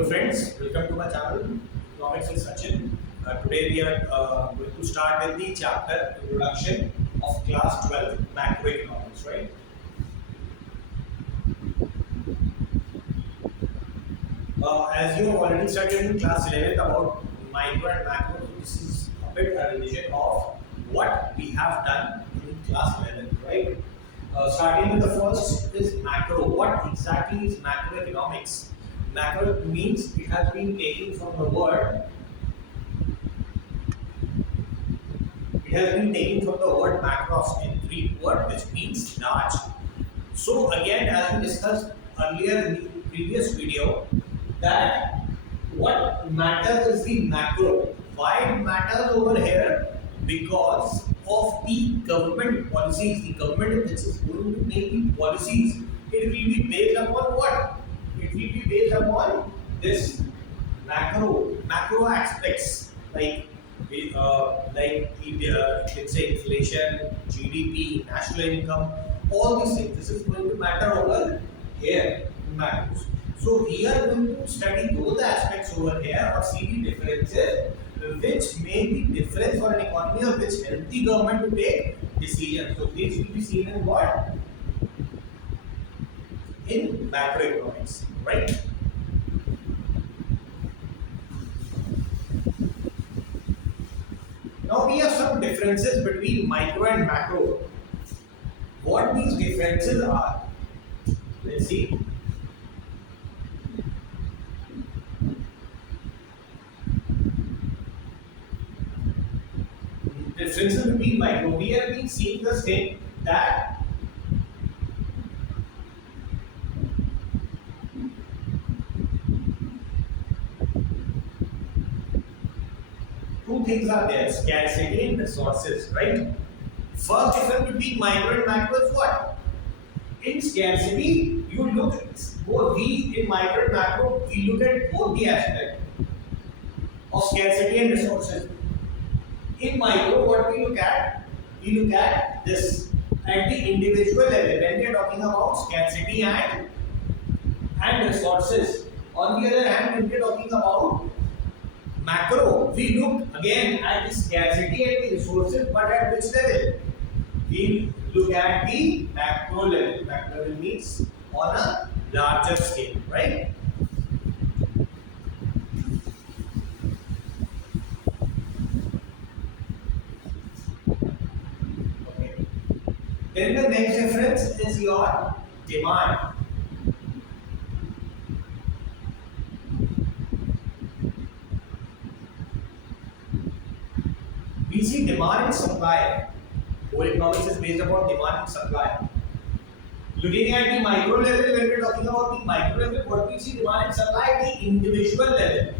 Hello friends, welcome to my channel Economics with Sachin. Today we are going to start with the chapter Introduction of Class 12 Macroeconomics, right? As you have already studied in class 11 about micro and macro, this is a bit a revision of what we have done in class 11, right? Starting with the first is macro. What exactly is macroeconomics? Macro means it has been taken from the word. It has been taken from the word macros in Greek word, which means large. So again, as we discussed earlier in the previous video, that what matters is the macro. Why it matters over here? Because of the government policies. The government which is going to make the policies, it will be based upon what? It will be based upon this macro aspects let's say inflation, GDP, national income, all these things. This is going to matter over here in macros. So we are going to study those aspects over here or see the differences which make the difference for an economy or which help the government to take decisions. So this will be seen in what? In macroeconomics, right? Now we have some differences between micro and macro. What these differences are? Let's see. Differences between micro. We have been seeing the same that two things are there: scarcity and resources, right? First difference between micro and macro is what? In scarcity, you look at both in micro and macro, we look at both the aspect of scarcity and resources. In micro, what we look at this at the individual level when we are talking about scarcity and resources. On the other hand, when we are talking about macro, we look again at the scarcity and the resources, but at which level? We look at the macro level. Macro level means on a larger scale, right? Okay. Then the next difference is your demand. We see demand and supply. Whole economics is based upon demand and supply. Looking at the micro level, when we're talking about the micro level, what we see demand and supply at the individual level.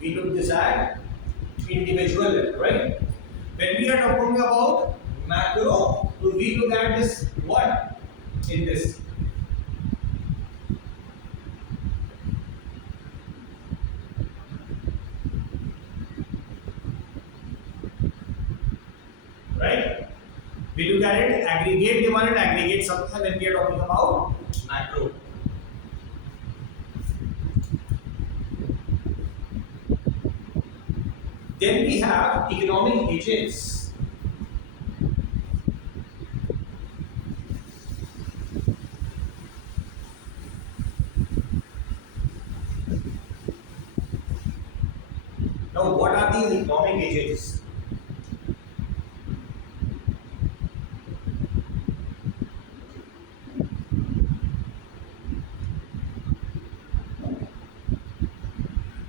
We look this at individual level, right? When we are talking about macro, we look at this what? In this. Right? We look at it aggregate demand and aggregate supply when we are talking about macro. Then we have economic agents. Now, what are these economic agents?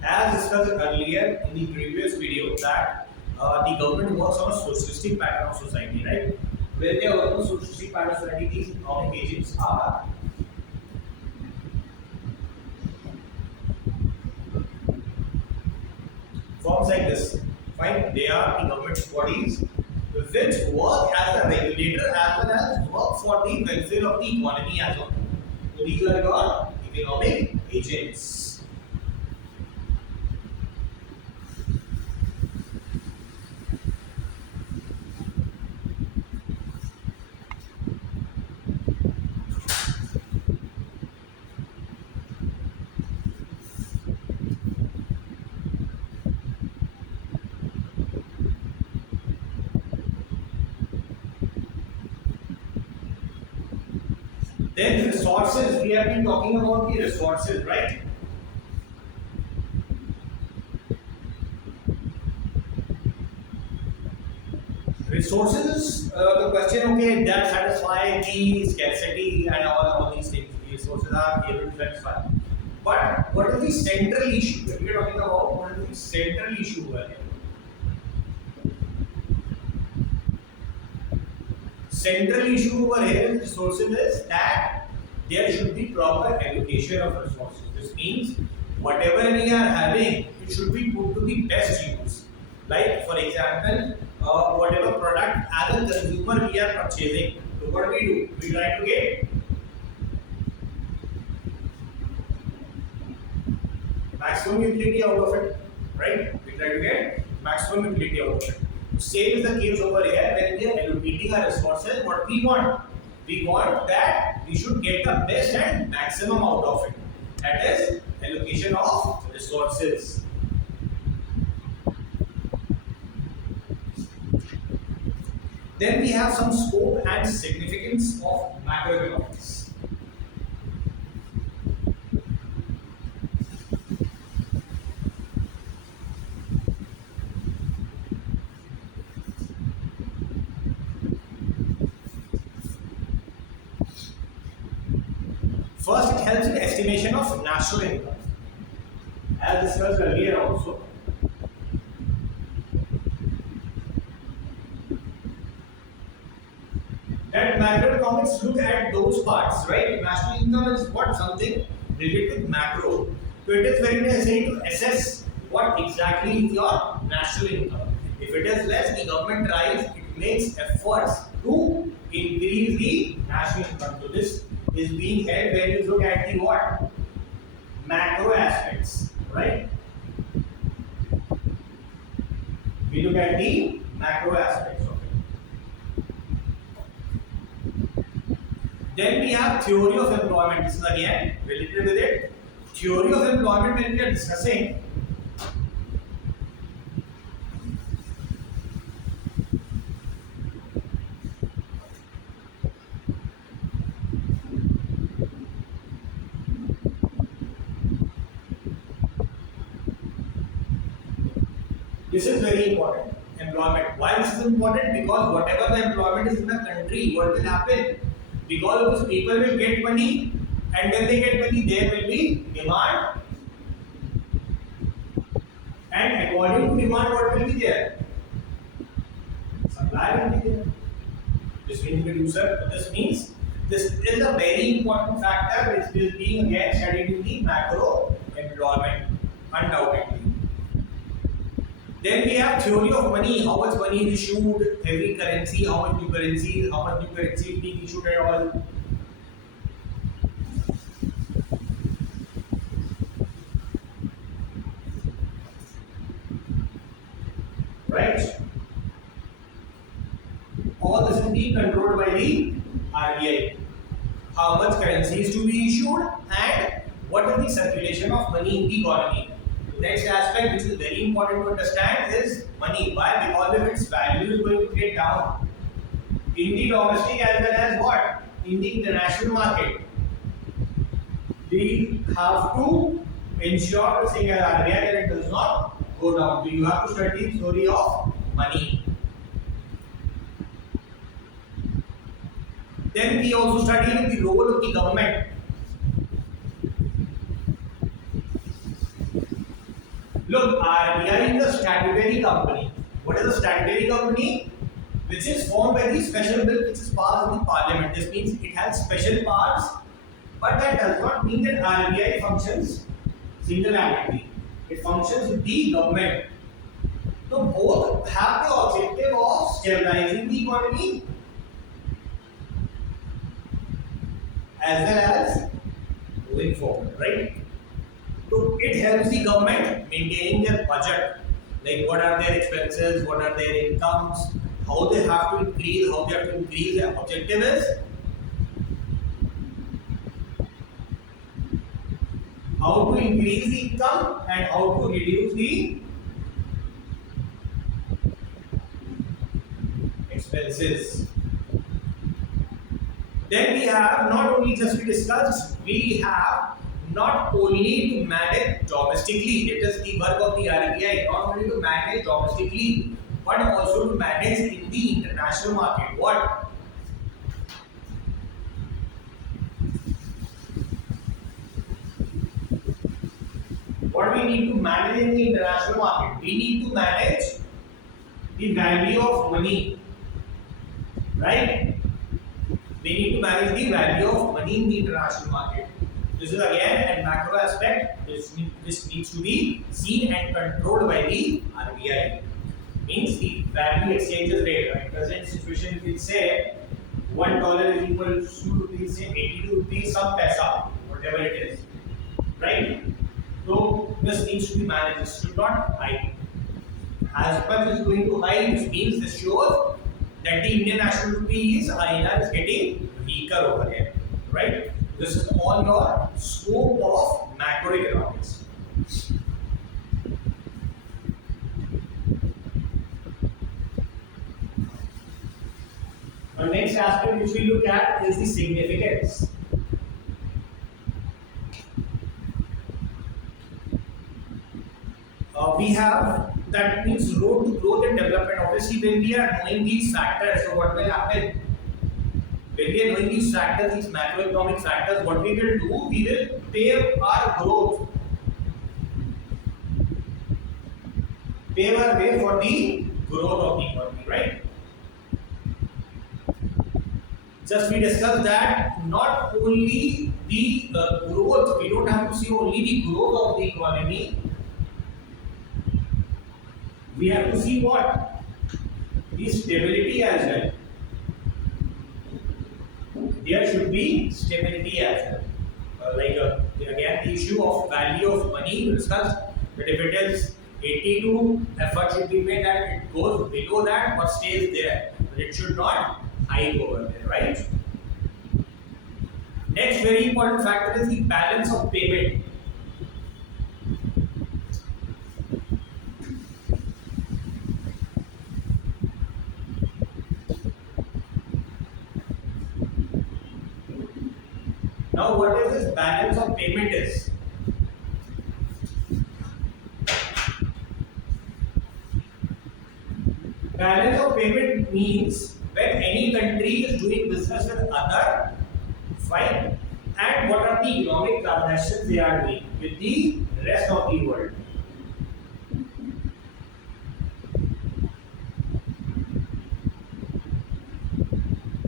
As discussed earlier in the previous video, that the government works on a socialistic pattern of society, right? When they work on a socialistic pattern of society, these economic agents are forms like this. Fine, they are the government bodies which work as a regulator as well as work for the welfare of the economy as well. So these are your economic agents. Then resources, we have been talking about the resources, right? Resources, the question, okay, that satisfy the scarcity and all these things. The resources are able to satisfy. But what is the central issue? When we are talking about what is the central issue here? Central issue over here in resources is that there should be proper allocation of resources. This means whatever we are having, it should be put to the best use. Like for example, whatever product as a consumer we are purchasing, so what do? We try to get maximum utility out of it, right? We try to get maximum utility out of it. Same is the case over here when we are allocating our resources. What we want? We want that we should get the best and maximum out of it. That is allocation of resources. Then we have some scope and significance of macroeconomics. First, it helps in estimation of national income. As discussed earlier also, that macroeconomics look at those parts, right? National income is what? Something related with macro. So it is very necessary to assess what exactly is your national income. If it is less, the government tries, it makes efforts to increase the national income. So this is being held when you look at the what? Macro aspects, right? We look at the macro aspects of it. Then we have theory of employment. This is again related with it. Theory of employment, when we are discussing, this is very important. Employment. Why this is important? Because whatever the employment is in the country, what will happen? Because of this, people will get money, and when they get money, there will be demand. And according to demand, what will be there? Supply will be there. This means producer. This means this is a very important factor which is being again studied in the macro employment, undoubtedly. Then we have theory of money, how much money is issued, every currency, how much new currency is being issued at all. Right? All this is being controlled by the RBI. How much currency is to be issued and what is the circulation of money in the economy. Next aspect which is very important to understand is money. Why? Because if its value is going to get down in the domestic as well as what? In the international market. We have to ensure the thing as RBI that it does not go down. So you have to study the theory of money. Then we also study the role of the government. Look, RBI is a statutory company. What is a statutory company? Which is formed by the special bill which is passed in the parliament. This means it has special powers, but that does not mean that RBI functions single-handedly. It functions with the government. So both have the objective of stabilizing the economy as well as moving forward, right? So it helps the government maintaining their budget, like what are their expenses, what are their incomes, how they have to increase, how they have to increase. Their objective is how to increase the income and how to reduce the expenses. Then we have not only just we discussed, we have not only to manage domestically, it is the work of the RBI, not only to manage domestically, but also to manage in the international market. What we need to manage in the international market? We need to manage the value of money, right? We need to manage the value of money in the international market. This is again a macro aspect. This needs to be seen and controlled by the RBI. Means the value exchanges rate. Right? Present situation, we say $1 is equal to rupees, say 82 rupees some paisa, whatever it is, right? So this needs to be managed. This should not hide. As much as going to hide, this means this shows that the Indian national rupee is INR is getting weaker over here, right? This is all your scope of macroeconomics. The next aspect which we look at is the significance. We have that means road to growth and development. Obviously, when we are knowing these factors, so what will happen? When we are knowing these factors, these macroeconomic factors, what we will do, we will pave our growth, pave our way for the growth of the economy, right? Just we discussed that not only the growth, we don't have to see only the growth of the economy. We have to see what? The stability as well. There should be stability as well. Again, the issue of value of money discussed. But if it is 82, effort should be made that it goes below that or stays there. But it should not hike over there, right? Next very important factor is the balance of payment. Now, what is this balance of payment is? Balance of payment means when any country is doing business with other, fine, and what are the economic transactions they are doing with the rest of the world.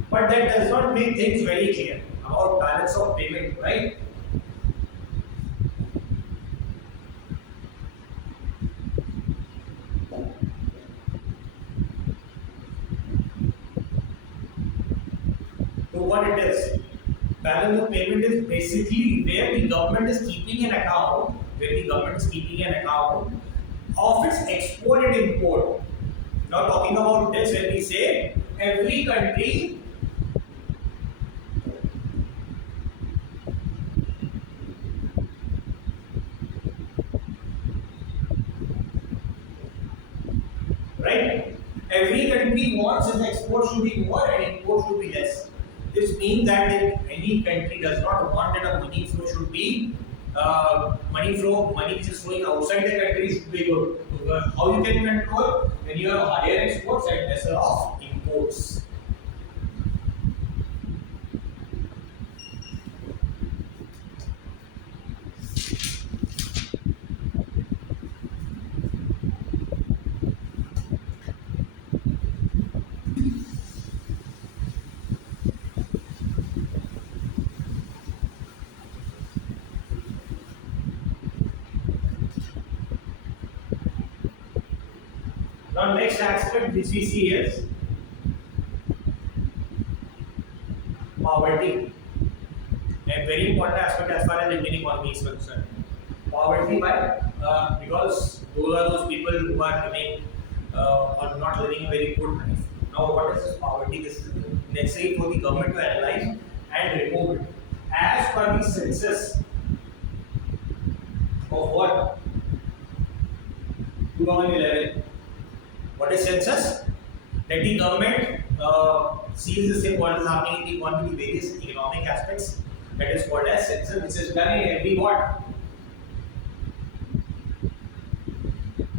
But that does not make things very clear about balance of payment, right? So what it is? Balance of payment is basically where the government is keeping an account, of its export and import. Now talking about this, when we say every country right? Every country wants its export should be more and import should be less. This means that if any country does not want that a money flow should be money which is flowing outside the country should be good. How you can control when you have higher exports and lesser of imports. Now next aspect which we see is poverty. A very important aspect as far as Indian economy is concerned. Poverty, why? Because those are those people who are living or not living a very good life. Now, what is this poverty? This is necessary for the government to analyze and remove it. As per the census of what? 2011. What is census? That the government sees the same what is happening in the economy, various economic aspects. That is called as census, which is done in every what?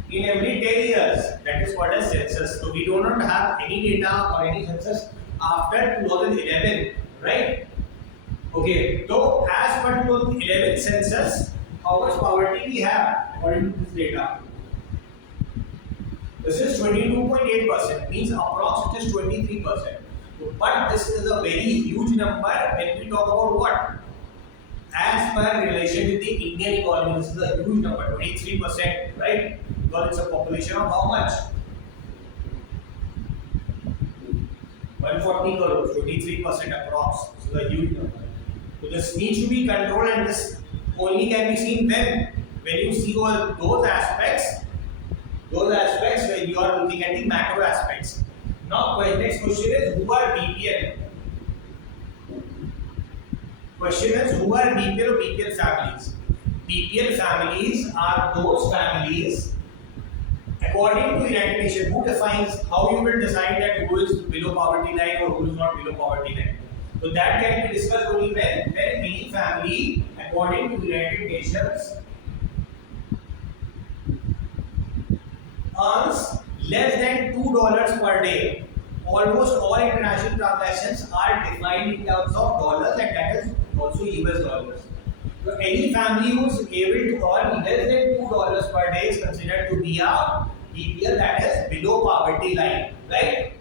In every 10 years. That is called as census. So we do not have any data or any census after 2011, right? Okay, so as per 2011 census, how much poverty we have according to this data? This is 22.8%, means approx it is 23%. But this is a very huge number when we talk about what? As per relation with the Indian economy, this is a huge number, 23%, right? Because it's a population of how much? 140 crores, 23% approx. This is a huge number. So this needs to be controlled, and this only can be seen when you see all those aspects when you are looking at the macro aspects. Now, the next question is, who are BPL? Question is, who are BPL or BPL families? BPL families are those families, according to United Nations, who defines how you will decide that who is below poverty line or who is not below poverty line. So that can be discussed only when any family, according to United Nations, earns less than $2 per day. Almost all international transactions are defined in terms of dollars, and that is also US dollars. So any family who is able to earn less than $2 per day is considered to be a BPL, that is below poverty line, right?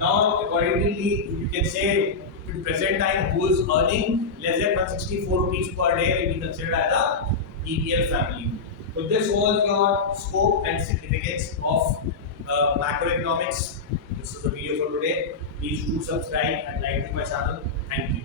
Now, accordingly, you can say in present time who is earning less than 164 rupees per day will be considered as a BPL family. So this was your scope and significance of macroeconomics. This is the video for today. Please do subscribe and like to my channel. Thank you.